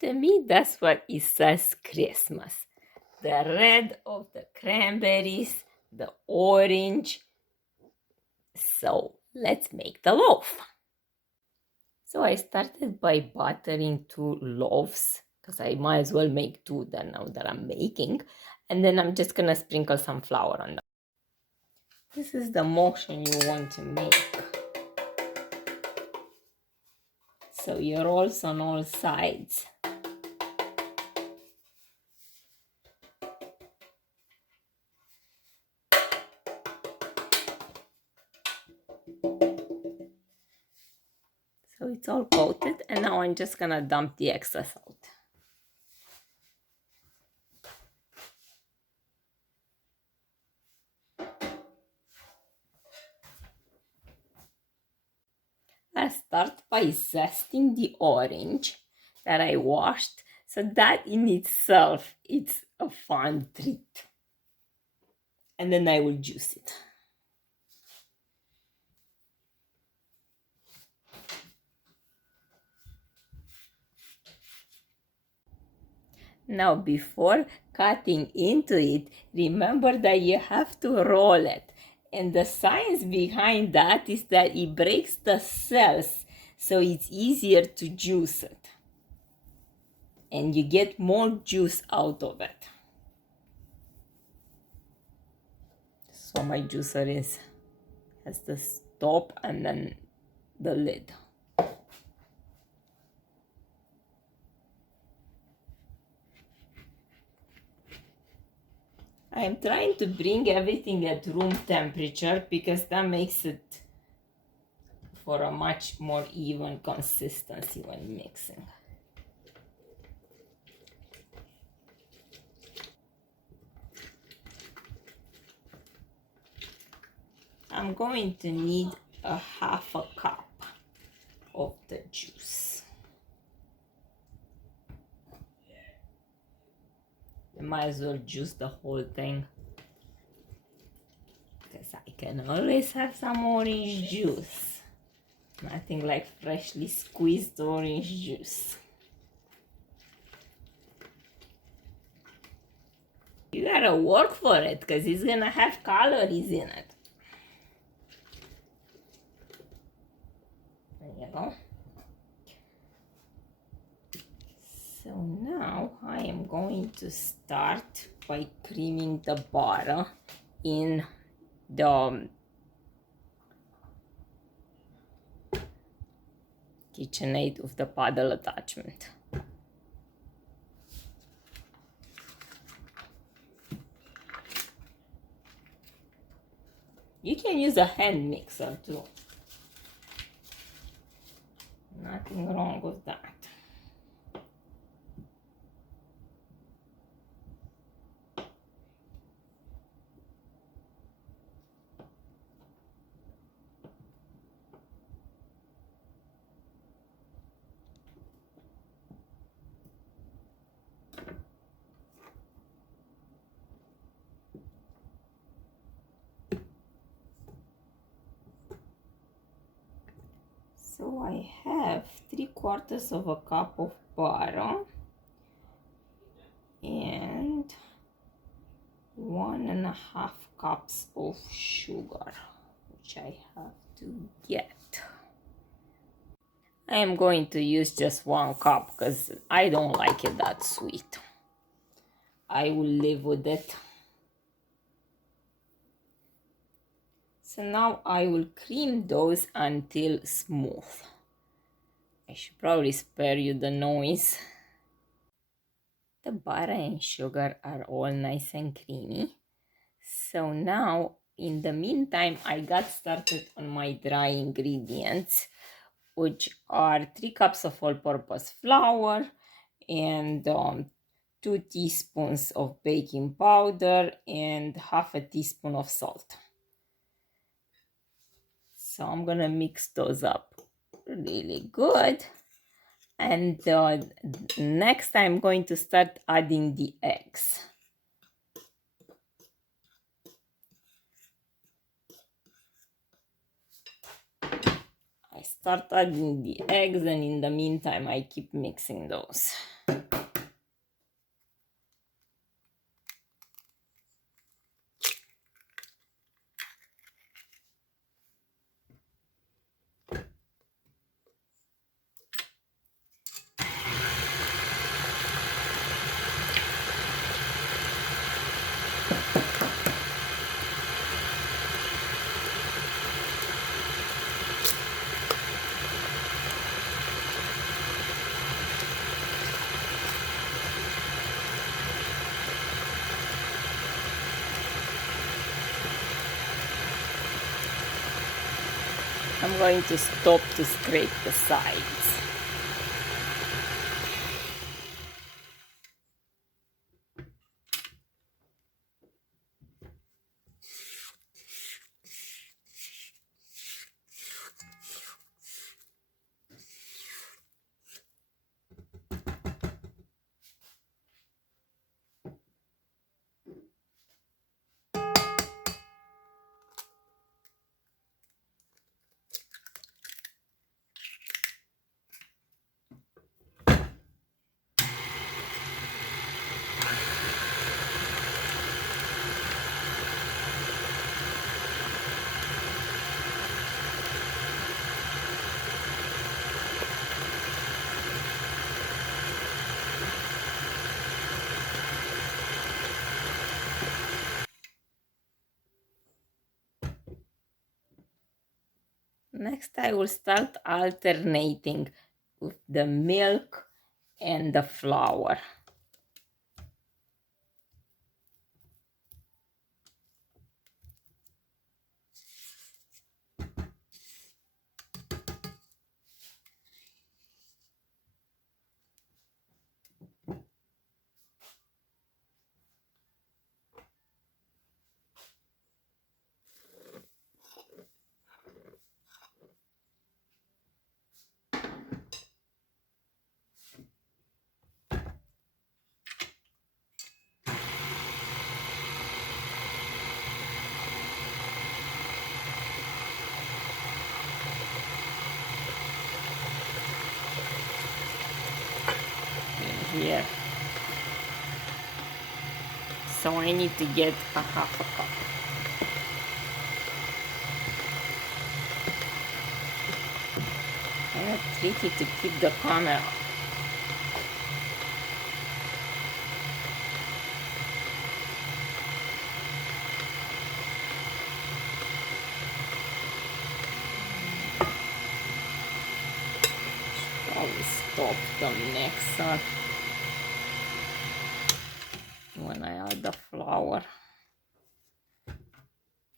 To me, that's what it says Christmas. The red of the cranberries, the orange. So let's make the loaf. So I started by buttering 2 loaves because I might as well make 2 then now that I'm making. And then I'm just gonna sprinkle some flour on them. This is the motion you want to make. So you roll on all sides. So it's all coated, and now I'm just gonna dump the excess out. I start by zesting the orange that I washed, so that in itself it's a fun treat. And then I will juice it. Now before cutting into it, remember that you have to roll it. And the science behind that is that it breaks the cells, so it's easier to juice it. And you get more juice out of it. So my juicer has the top and then the lid. I'm trying to bring everything at room temperature because that makes it for a much more even consistency when mixing. I'm going to need a 1/2 cup of the juice. I might as well juice the whole thing because I can always have some orange juice. Nothing like freshly squeezed orange juice. You gotta work for it because it's gonna have calories in it. There you go. So now I am going to start by creaming the butter in the KitchenAid with the paddle attachment. You can use a hand mixer too. Nothing wrong with that. So I have 3/4 cup of butter and 1.5 cups of sugar, which I have to get. I am going to use just 1 cup because I don't like it that sweet. I will live with it. So now I will cream those until smooth. I should probably spare you the noise. The butter and sugar are all nice and creamy. So now, in the meantime, I got started on my dry ingredients, which are 3 cups of all-purpose flour and 2 teaspoons of baking powder and 1/2 teaspoon of salt. So I'm gonna mix those up really good. And next I'm going to start adding the eggs. I start adding the eggs, and in the meantime I keep mixing those. I'm going to stop to scrape the sides. Next, I will start alternating with the milk and the flour. Here. So I need to get a half a cup. Kind of tricky to keep the camera. Probably stop the mixer when I add the flour,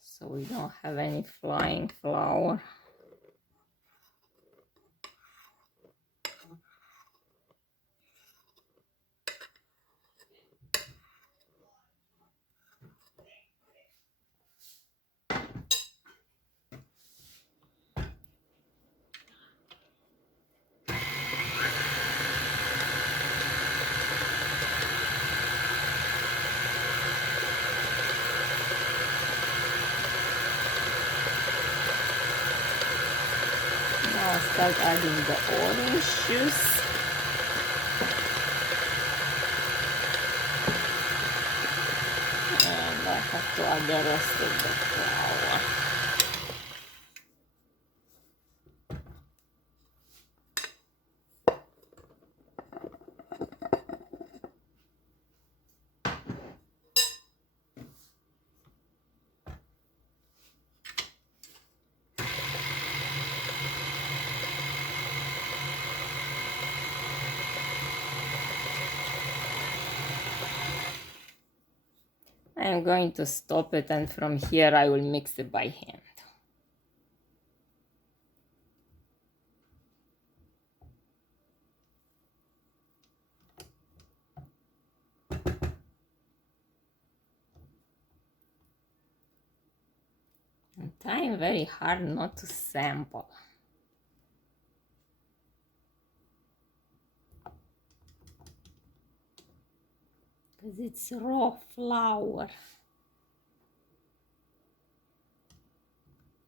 so we don't have any flying flour. I'll start adding the orange juice. And I have to add the rest of the flour. I am going to stop it, and from here I will mix it by hand. I'm trying very hard not to sample. Because it's raw flour.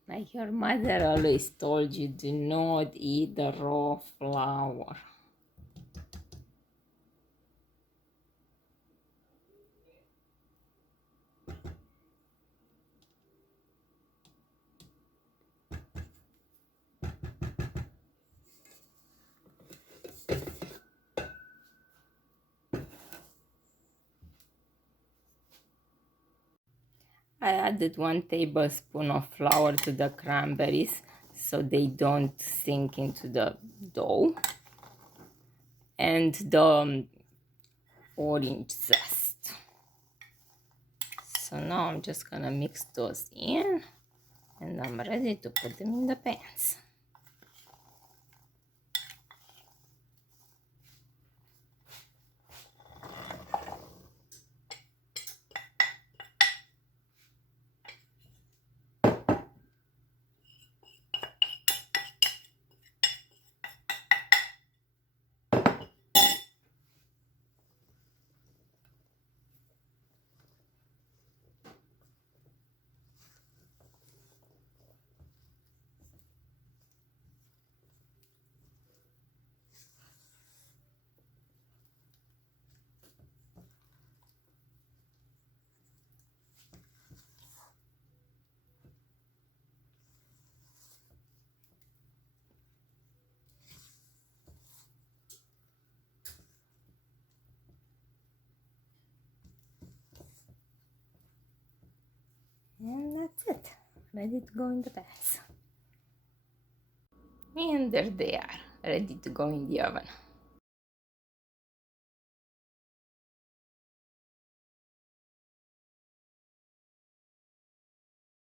Like your mother always told you, do not eat the raw flour. I added 1 tablespoon of flour to the cranberries so they don't sink into the dough. And the orange zest. So now I'm just gonna mix those in and I'm ready to put them in the pans. And that's it, ready to go in the pans. And there they are, ready to go in the oven.